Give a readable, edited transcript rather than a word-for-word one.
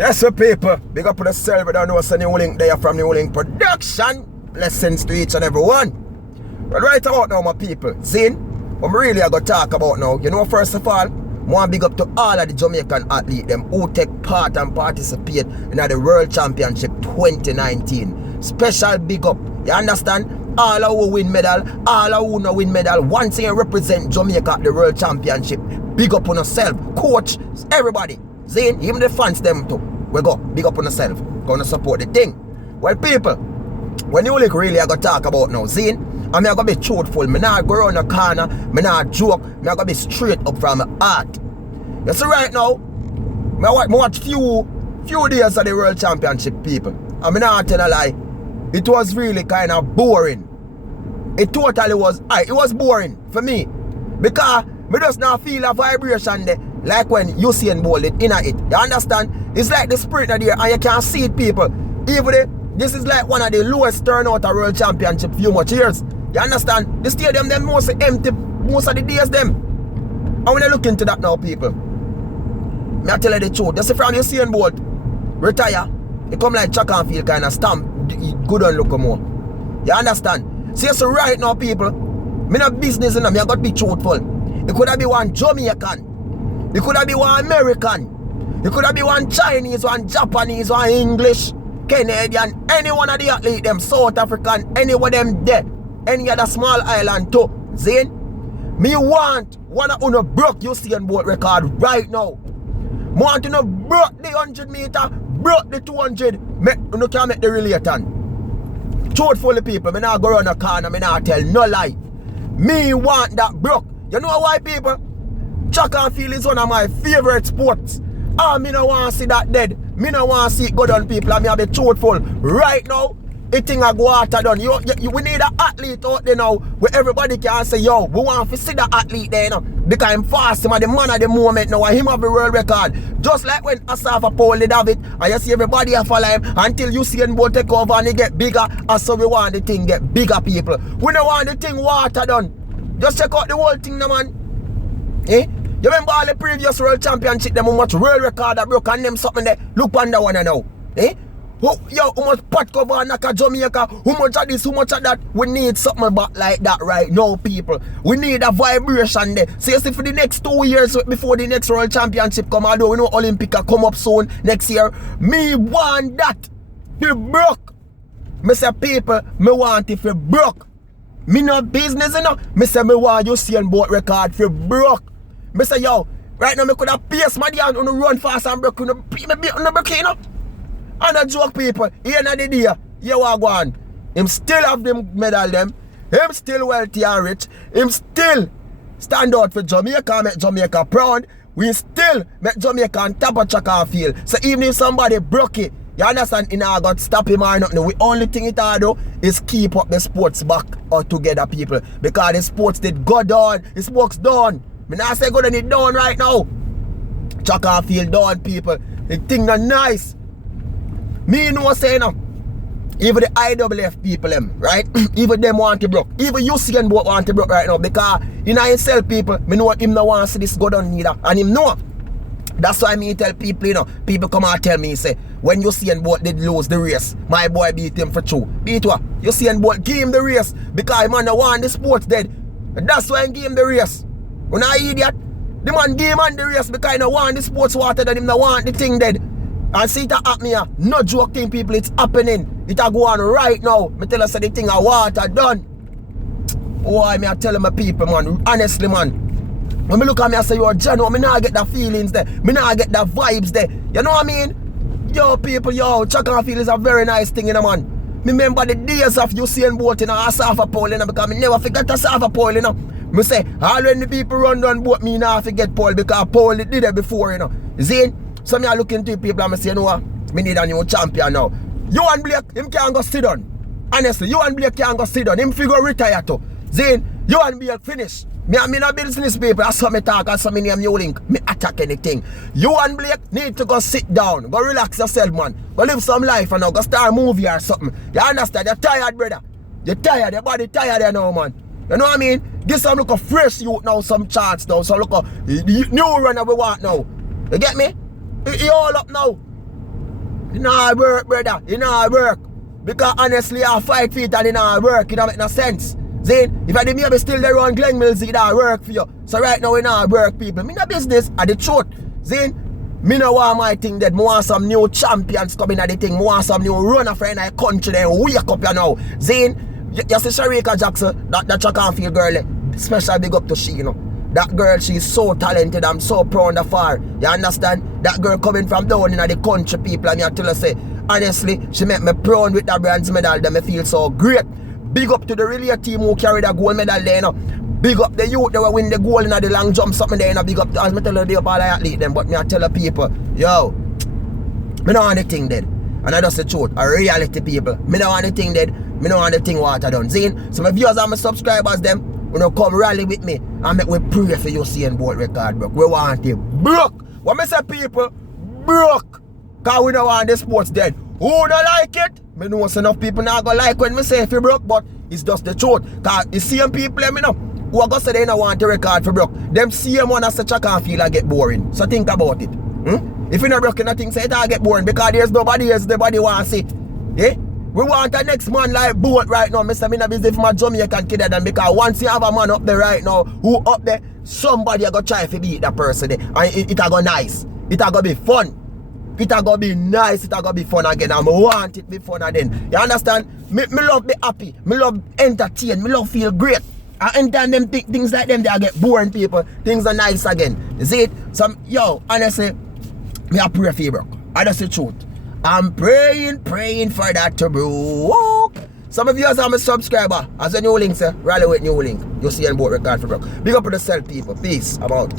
Yes, sir, people. Big up to the server. Don't know what's the New Link there from New Link Production. Blessings to each and every one. But right about now, my people, Zane, what I really going to talk about now, you know, first of all, I want to big up to all of the Jamaican athletes them who take part and participate in the World Championship 2019. Special big up. You understand? All who win medal, all who no win medal, once you represent Jamaica at the World Championship. Big up on yourself, coach, everybody. Zane, even the fans them too. We go, big up on yourself. Gonna support the thing. Well, people, when you look really I gotta talk about now, Zane, I'm gonna be truthful. Me not go around the corner, me not joke, me gonna be straight up from my heart. You see right now, me watch few days of the World Championship, people. And me not tell a lie. It was really kind of boring. It totally was. It was boring for me. Because me just not feel a vibration there. Like when Usain Bolt it in it. You understand? It's like the spirit there and you can see it, people. Even this is like one of the lowest turnout of World Championship few much years. You understand? The stadium them mostly empty most of the days them. And when you look into that now, people, me I tell you the truth. Just from Usain Bolt retire, it come like track and field kind of stamp. Good on look more. You understand? See, so right now, people, me not business in them. You got to be truthful. It could have been one Jamaican. It could have been one American. It could have been one Chinese, one Japanese, one English, Canadian, any one of the athletes, them South African, any one of them dead, any other small island too. Zane, me want one of you broke Usain Bolt record right now. Me want to broke the 100 meter, broke the 200. You can't make the relation. Truthfully, people, me not go around the corner, me not tell no lie. Me want that broke. You know why, people? Track and field is one of my favorite sports. Me no want to see that dead. Me no want to see it go down, people. And me have be truthful. Right now, it thing a go water done. We need an athlete out there now where everybody can say, yo, we want to see the athlete there now. Because I'm fast, him the man of the moment now. And him have the world record. Just like when Asafa Paul did have it. And you see everybody a follow him until you see him go take over and he get bigger. And so we want the thing get bigger, people. We don't want the thing water done. Just check out the whole thing now, man. Eh? You remember all the previous World Championship, them how much world record that broke and them something there. Look on that one now. Eh? How much pot cover and knock a Jamaica, how much of this, how much of that. We need something back like that right now, people. We need a vibration there. So you see for the next 2 years before the next World Championship come, although we know Olympic come up soon next year, me want that to broke. Me say people, me want it for broke. Me no business, you know. Me say me want Usain Bolt record for broke. Me say, yo, right now me could have pace my hand on the run fast and break on the break, you know. And a joke, people. Here na the day, you walk on. Him still have them medal them. Him still wealthy and rich. Him still stand out for Jamaica, make Jamaica proud. We still make Jamaica on top of track and field. So even if somebody broke it, you understand, in our God stop him or nothing. The only thing it do is keep up the sports back or together, people. Because the sports did go down. The sports done. Me not say go down it down right now. Track and field down, people. The thing not nice. Me know say now. Even the IWF people them, right? Even them want to broke. Even Usain Bolt want to broke right now. Because in himself, people, me know him no want to see this go down neither. And him know. That's why me tell people, you know, people come and tell me, say, when Usain Bolt did lose the race, my boy beat him for true. Beat what? Usain Bolt give him the race because man no want the sports dead. And that's why he give him the race. When I idiot, the man give him the race because he no want the sports water than him no want the thing dead. And see it happen here. No joke thing, people, it's happening. It a go on right now. Me tell us the thing a water done. Why me I tell my people, man, honestly, man. When me look at me I say you're genuine, me not get the feelings there. Me not get the vibes there. You know what I mean? Yo, people, yo, track and field is a very nice thing, you know, man. Me remember the days of Usain Bolt, you know, Asafa Paul, you know, because me never forget Asafa Paul, you know. Me say, all when the people run down boat, me not forget Paul, because Paul did it before, you know. Zane, so me I look into people and I say, you know what, me need a new champion now. You and Blake, him can't go sit down. Honestly, you and Blake can't go sit down. Him figure retire too. Zane, you and Blake finish. Me no business people, that's how me talk, that's how me name New Link. Me attack anything. You and Blake need to go sit down, go relax yourself, man. Go live some life and now go start a movie or something. You understand? You're tired, brother. You're tired, your body tired there now, man. You know what I mean? Give some look of fresh youth now, some chance now, some look of new runner we want now. You get me? You all up now. It not work, brother. It not work. Because honestly, I 5 feet and it not work. It don't make no sense. Zane, if I did maybe still there on Glen Mills, it not work for you. So right now, it not work, people. Me no business at the truth. Zane, me no want my thing dead. Me want some new champions coming at the thing. Me want some new runner for in the country. Then wake up you now. Zane, you see Sharika Jackson, that track and field girl. Special big up to she, you know. That girl, she's so talented. I'm so proud of her. You understand? That girl coming from down in the country, people, and I tell her, say, honestly, she make me proud with that bronze medal. Them me feel so great. Big up to the relay team who carried the gold medal there, you know. Big up the youth that will win the gold in the long jump, something there, you know. Big up, as I tell her, they up all the athlete them, but me I tell the people, yo, me don't want the thing dead. And I just the truth, a reality, people. Me don't want the thing dead. Me don't want the thing water done. Zine, so my viewers and my subscribers, them, you know, come rally with me and make we pray for you Usain Bolt record broke. We want it broke. What me say, people? Broke. Because we don't want the sports dead. Who don't like it? Me know enough people not gonna like when me say if you broke, but it's just the truth. Because the same people, let me know, who are gonna say they don't want the record for broke. Them same one as such a can feel like get boring. So think about it. If you not broke nothing, say it'll get boring because there's nobody else nobody want to see. Eh? We want a next man like Bolt right now. Mr. Me not busy for my Jamaican kid them because once you have a man up there right now who up there, somebody are gonna try to beat that person there. And it go nice. It go be fun. It go be nice. It go be fun again. And I want it to be fun again. You understand? Me love be happy. Me love entertain. Me love feel great. And anytime them things like them, they get boring, people. Things are nice again. You see it? Some, yo, honestly, me I pray for you, bro. And that's the truth. I'm praying for that to broke. Some of you are my subscriber. As a new link, say, rally with new link. You see and boat record for broke. Big up to the self, people. Peace. I'm out.